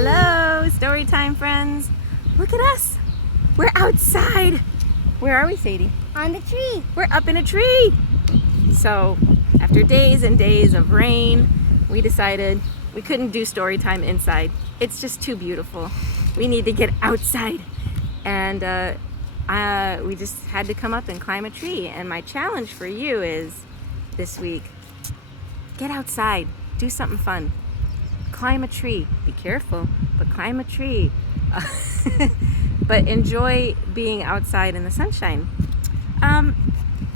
Hello, Storytime friends. Look at us. We're outside. Where are we, Sadie? On the tree. We're up in a tree. So, after days and days of rain, we decided we couldn't do Storytime inside. It's just too beautiful. We need to get outside. And we just had to come up and climb a tree. And my challenge for you is this week, get outside, do something fun. Climb a tree. Be careful, but climb a tree. But enjoy being outside in the sunshine.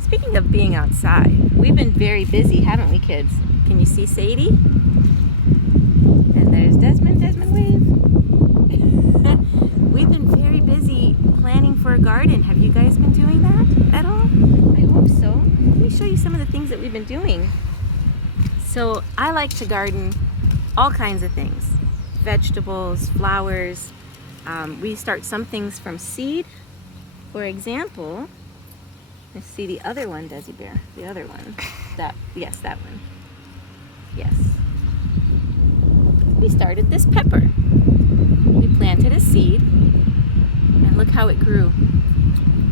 Speaking of being outside, we've been very busy, haven't we, kids? Can you see Sadie? And there's Desmond. Desmond, wave. We've been very busy planning for a garden. Have you guys been doing that at all? I hope so. Let me show you some of the things that we've been doing. So I like to garden all kinds of things. Vegetables, flowers. We start some things from seed. For example, let's see the other one, Desi Bear. The other one. Yes, that one. Yes. We started this pepper. We planted a seed, and look how it grew.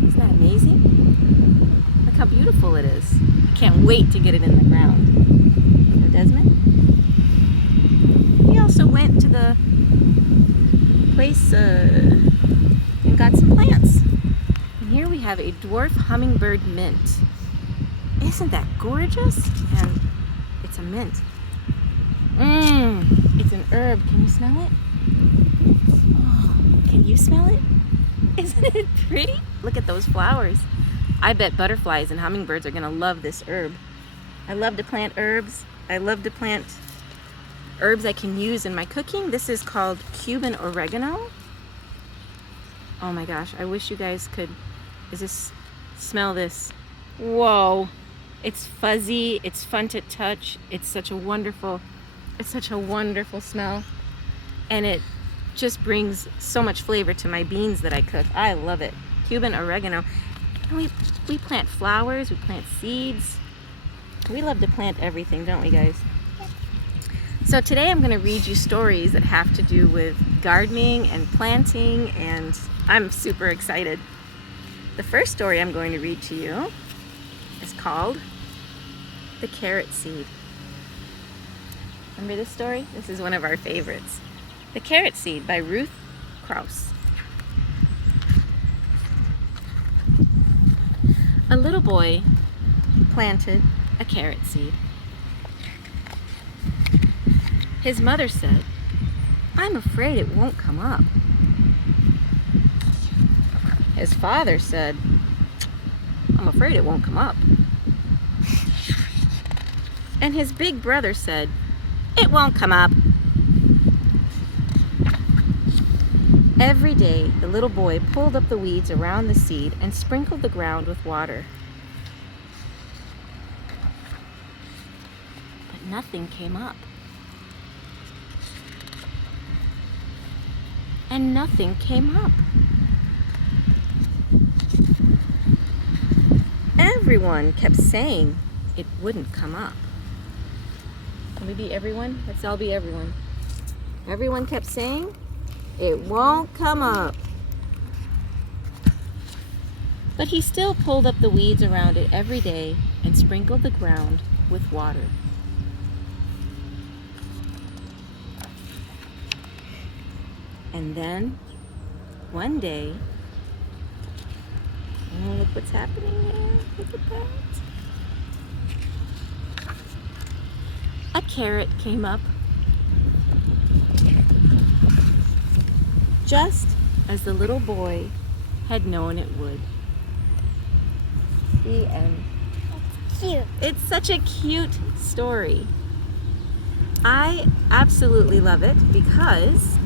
Isn't that amazing? Look how beautiful it is. I can't wait to get it in the ground. So Desmond? We also went to the place and got some plants. And here we have a dwarf hummingbird mint. Isn't that gorgeous? And it's a mint. It's an herb. Can you smell it? Oh, can you smell it? Isn't it pretty? Look at those flowers. I bet butterflies and hummingbirds are gonna love this herb. I love to plant herbs. I love to plant herbs I can use in my cooking. This is called Cuban oregano. Oh my gosh, I wish you guys could smell this. Whoa, it's fuzzy, it's fun to touch. It's such a wonderful smell. And it just brings so much flavor to my beans that I cook. I love it. Cuban oregano. And we plant flowers, we plant seeds. We love to plant everything, don't we, guys? So today I'm going to read you stories that have to do with gardening and planting, and I'm super excited. The first story I'm going to read to you is called The Carrot Seed. Remember this story? This is one of our favorites. The Carrot Seed by Ruth Krauss. A little boy planted a carrot seed. His mother said, "I'm afraid it won't come up." His father said, "I'm afraid it won't come up." And his big brother said, "It won't come up." Every day, the little boy pulled up the weeds around the seed and sprinkled the ground with water. But nothing came up. And nothing came up. Everyone kept saying it wouldn't come up. Can we be everyone? Let's all be everyone. Everyone kept saying it won't come up. But he still pulled up the weeds around it every day and sprinkled the ground with water. And then, one day, oh, look what's happening there. Look at that. A carrot came up. Just as the little boy had known it would. The end. Cute. It's such a cute story. I absolutely love it because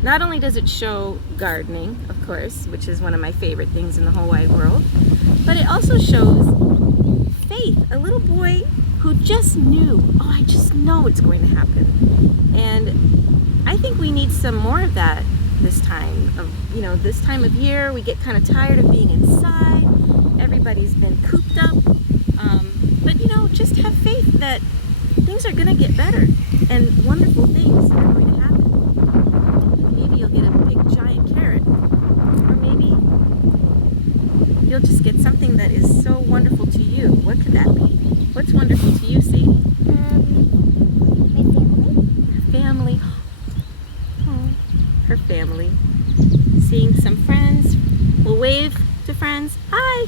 not only does it show gardening, of course, which is one of my favorite things in the whole wide world, but it also shows faith. A little boy who just knew, oh, I just know it's going to happen. And I think we need some more of that this time of year. We get kind of tired of being inside. Everybody's been cooped up. But just have faith that things are going to get better and wonderful things are going to happen. wonderful to you, Sadie? My family. Family. Oh, her family. Seeing some friends. We'll wave to friends. Hi!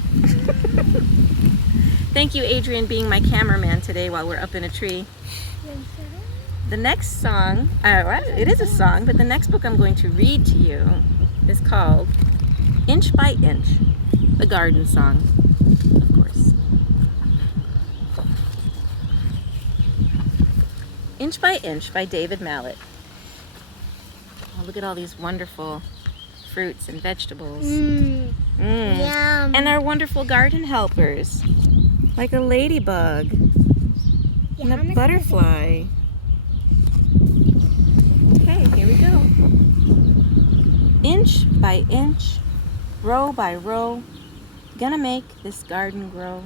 Thank you, Adrian, being my cameraman today while we're up in a tree. The next song, it is a song, but the next book I'm going to read to you is called Inch by Inch, the Garden Song, of course. Inch by Inch by David Mallet. Oh, look at all these wonderful fruits and vegetables. Yum. And our wonderful garden helpers, like a ladybug and a butterfly. Okay, here we go. Inch by inch, row by row, gonna make this garden grow.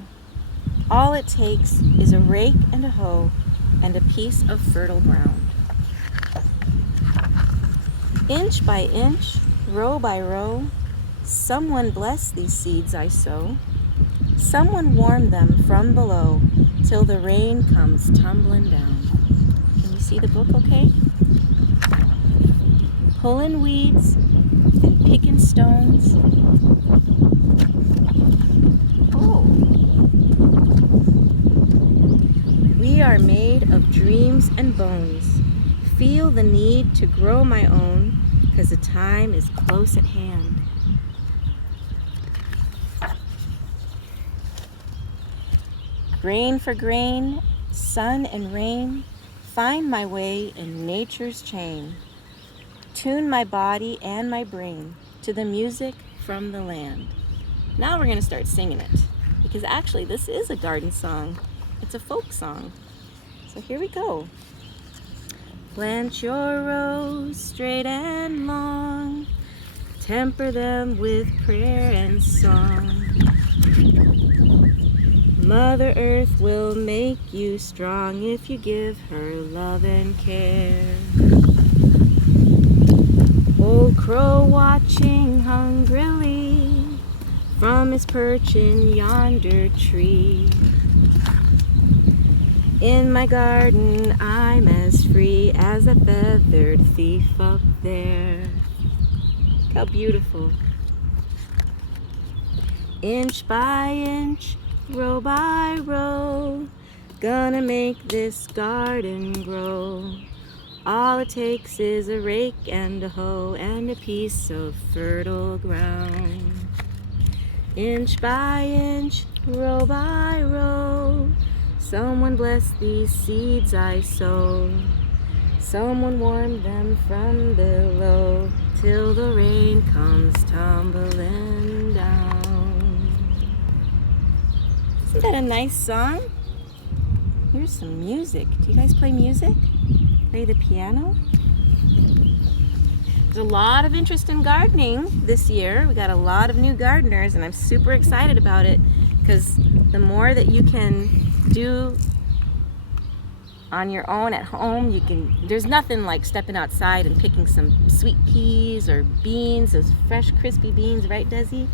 All it takes is a rake and a hoe and a piece of fertile ground. Inch by inch, row by row, someone bless these seeds I sow. Someone warm them from below till the rain comes tumbling down. Can you see the book okay? Pulling weeds and picking stones. Oh. We are made of dreams and bones. Feel the need to grow my own, 'cause the time is close at hand. Grain for grain, sun and rain, find my way in nature's chain. Tune my body and my brain to the music from the land. Now we're going to start singing it, because actually this is a garden song. It's a folk song. So here we go. Plant your rows straight and long, temper them with prayer and song. Mother Earth will make you strong if you give her love and care. Old crow watching hungrily from his perch in yonder tree. In my garden I'm as free as a feathered thief up there. Look how beautiful. Inch by inch, row by row, gonna make this garden grow. All it takes is a rake and a hoe and a piece of fertile ground. Inch by inch, row by row, someone bless these seeds I sow. Someone warm them from below till the rain comes tumbling down. Isn't that a nice song? Here's some music. Do you guys play music? Play the piano? There's a lot of interest in gardening this year. We got a lot of new gardeners, and I'm super excited about it, because the more that you can do on your own at home, there's nothing like stepping outside and picking some sweet peas or beans, those fresh crispy beans, right, Desi?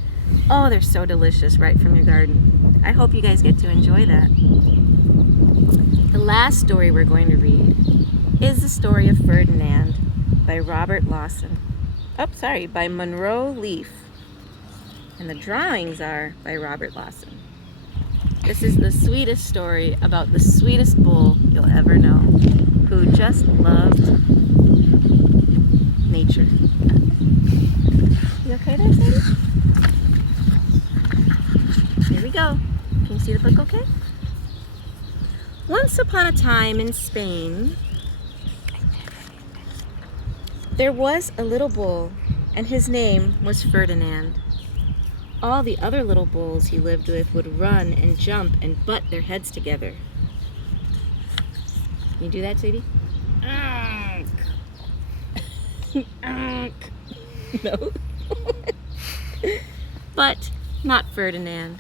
Oh, they're so delicious right from your garden. I hope you guys get to enjoy that. The last story we're going to read is the Story of Ferdinand by by Munro Leaf. And the drawings are by Robert Lawson. This is the sweetest story about the sweetest bull you'll ever know, who just loved nature. You okay there, Sadie? Here we go. Can you see the book okay? Once upon a time in Spain, there was a little bull, and his name was Ferdinand. All the other little bulls he lived with would run and jump and butt their heads together. Can you do that, Sadie? No. But not Ferdinand.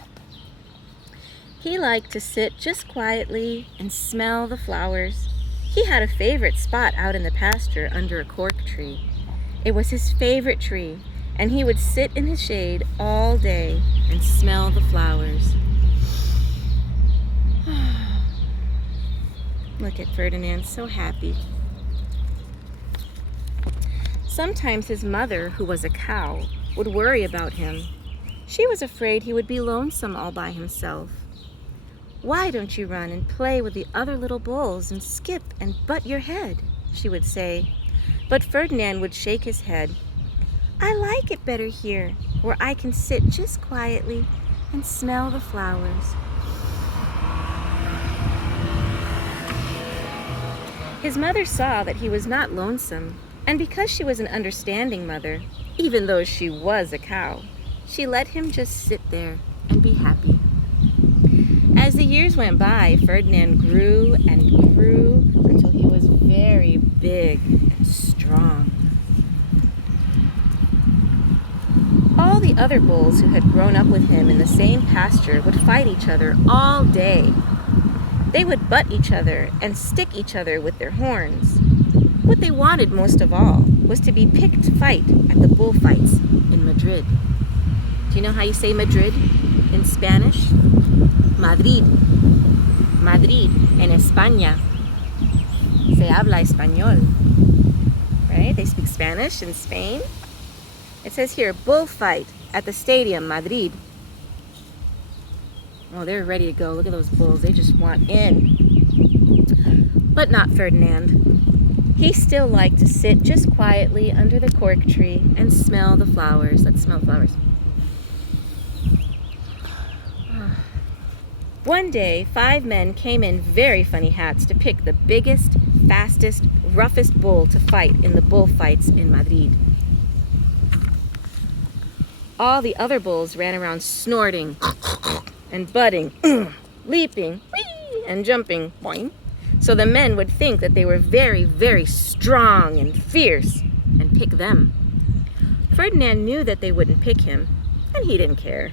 He liked to sit just quietly and smell the flowers. He had a favorite spot out in the pasture under a cork tree. It was his favorite tree, and he would sit in his shade all day and smell the flowers. Look at Ferdinand, so happy. Sometimes his mother, who was a cow, would worry about him. She was afraid he would be lonesome all by himself. "Why don't you run and play with the other little bulls and skip and butt your head?" she would say. But Ferdinand would shake his head. "I like it better here, where I can sit just quietly and smell the flowers." His mother saw that he was not lonesome, and because she was an understanding mother, even though she was a cow, she let him just sit there and be happy. As the years went by, Ferdinand grew and grew until he was very big and strong. All the other bulls who had grown up with him in the same pasture would fight each other all day. They would butt each other and stick each other with their horns. What they wanted most of all was to be picked to fight at the bullfights in Madrid. Do you know how you say Madrid in Spanish? Madrid. Madrid. En España se habla español. Right? They speak Spanish in Spain. It says here, bullfight at the stadium, Madrid. Oh, they're ready to go. Look at those bulls. They just want in. But not Ferdinand. He still liked to sit just quietly under the cork tree and smell the flowers. Let's smell the flowers. One day, 5 men came in very funny hats to pick the biggest, fastest, roughest bull to fight in the bullfights in Madrid. All the other bulls ran around snorting and butting, leaping, whee, and jumping, boing. So the men would think that they were very, very strong and fierce and pick them. Ferdinand knew that they wouldn't pick him, and he didn't care.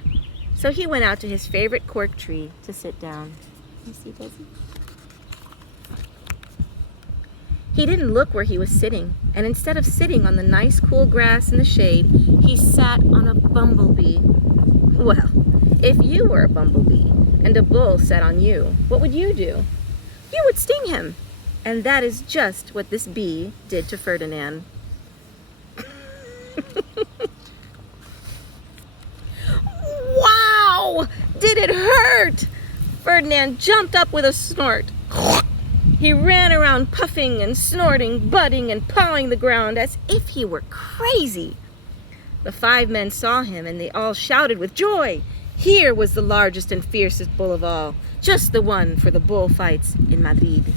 So he went out to his favorite cork tree to sit down. You see, does he? He didn't look where he was sitting, and instead of sitting on the nice cool grass in the shade, he sat on a bumblebee. Well, if you were a bumblebee and a bull sat on you, what would you do? You would sting him. And that is just what this bee did to Ferdinand. Wow! Did it hurt? Ferdinand jumped up with a snort. He ran around puffing and snorting, butting and pawing the ground as if he were crazy. The 5 men saw him and they all shouted with joy. Here was the largest and fiercest bull of all, just the one for the bullfights in Madrid.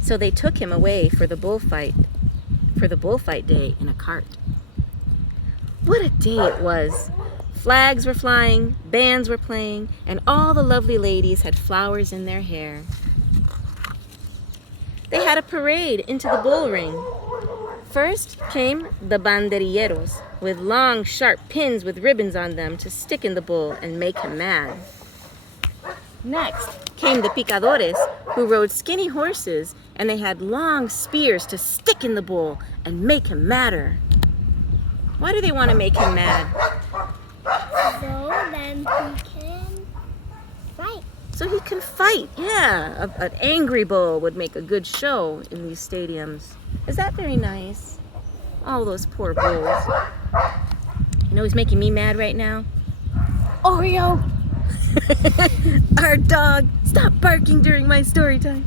So they took him away for the bullfight day in a cart. What a day it was! Flags were flying, bands were playing, and all the lovely ladies had flowers in their hair. They had a parade into the bull ring. First came the banderilleros, with long, sharp pins with ribbons on them to stick in the bull and make him mad. Next came the picadores, who rode skinny horses, and they had long spears to stick in the bull and make him madder. Why do they want to make him mad? So then he can fight. So he can fight, yeah. An angry bull would make a good show in these stadiums. Is that very nice? All those poor bulls. You know who's making me mad right now? Oreo! Our dog. Stop barking during my story time.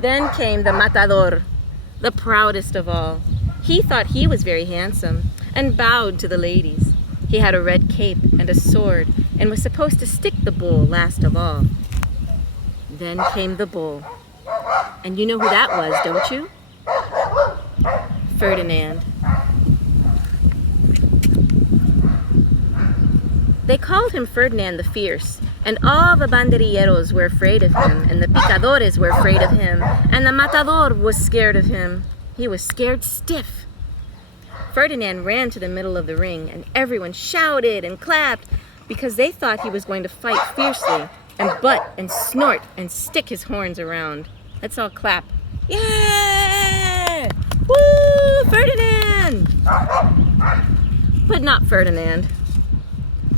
Then came the matador, the proudest of all. He thought he was very handsome and bowed to the ladies. He had a red cape and a sword and was supposed to stick the bull last of all. Then came the bull. And you know who that was, don't you? Ferdinand. They called him Ferdinand the Fierce, and all the banderilleros were afraid of him, and the picadores were afraid of him, and the matador was scared of him. He was scared stiff. Ferdinand ran to the middle of the ring, and everyone shouted and clapped because they thought he was going to fight fiercely and butt and snort and stick his horns around. Let's all clap. Yeah! Woo! Ferdinand! But not Ferdinand.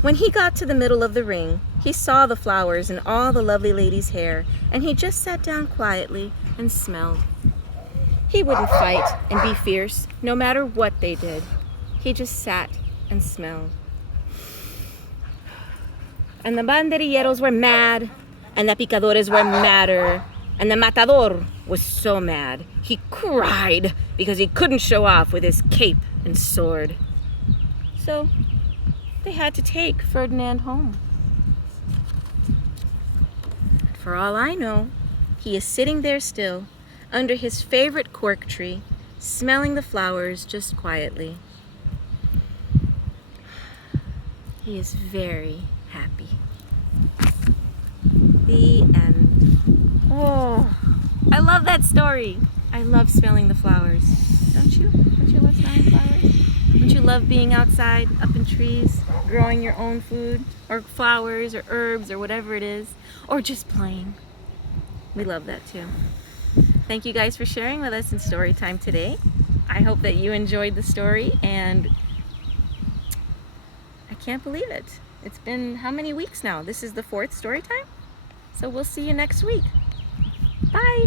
When he got to the middle of the ring, He saw the flowers and all the lovely lady's hair, and he just sat down quietly and smelled. He wouldn't fight and be fierce, no matter what they did. He just sat and smelled. And the banderilleros were mad, and the picadores were madder, and the matador was so mad. He cried because he couldn't show off with his cape and sword. So they had to take Ferdinand home. For all I know, he is sitting there still, under his favorite cork tree, smelling the flowers just quietly. He is very happy. The end. Oh, I love that story. I love smelling the flowers. Don't you? Don't you love smelling flowers? Don't you love being outside, up in trees, growing your own food, or flowers, or herbs, or whatever it is, or just playing? We love that too. Thank you guys for sharing with us in Storytime today. I hope that you enjoyed the story, and I can't believe it. It's been how many weeks now? This is the 4th Storytime? So we'll see you next week. Bye!